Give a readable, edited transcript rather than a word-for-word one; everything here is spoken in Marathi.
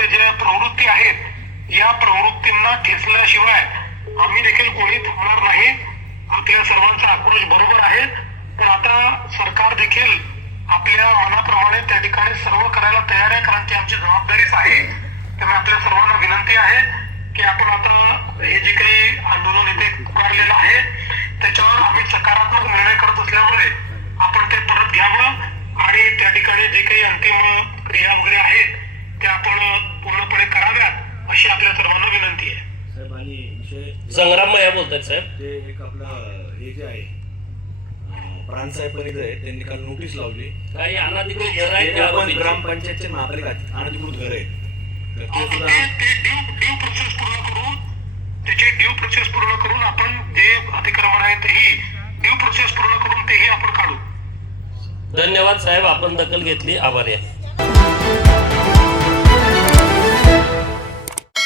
प्रकारच्या ज्या प्रवृत्ती आहेत या प्रवृत्तींना ठेचल्याशिवाय आम्ही देखील कोणी थांबणार नाही. आपल्या सर्वांचा आक्रोश बरोबर आहे, पण आता सरकार देखील आपल्या मनाप्रमाणे त्या ठिकाणी सर्व करायला तयार आहे, कारण ती आमची जबाबदारीच आहे. त्यामुळे आपल्या सर्वांना विनंती आहे की आपण आता हे जे काही आंदोलन इथे पुकारलेलं आहे त्याच्यावर आम्ही सकारात्मक निर्णय करत असल्यामुळे आपण ते परत घ्यावं आणि त्या ठिकाणी जे काही अंतिम क्रिया वगैरे आहेत त्या आपण पूर्णपणे कराव्यात अशी आपल्या सर्वांना विनंती आहे. साहेब आणि विषय संग्राम या बोलतात साहेब, ते एक आपलं हे जे आहे प्राणसाहेब परिघ आहे, त्यांनी काल नोटीस लावली. काही अनाधिकृत घर आहे आपण ग्रामपंचायतचे महापालिका अनाधिकृत घर आहे, तर ते सुद्धा ड्यू प्रोसेस पूर्ण करून त्याची ड्यू प्रोसेस पूर्ण करून आपण जे अतिक्रमण आहे तेही ड्यू प्रोसेस पूर्ण करून तेही आपण काढू. धन्यवाद साहेब, आपण दखल घेतली, आभारी आहे.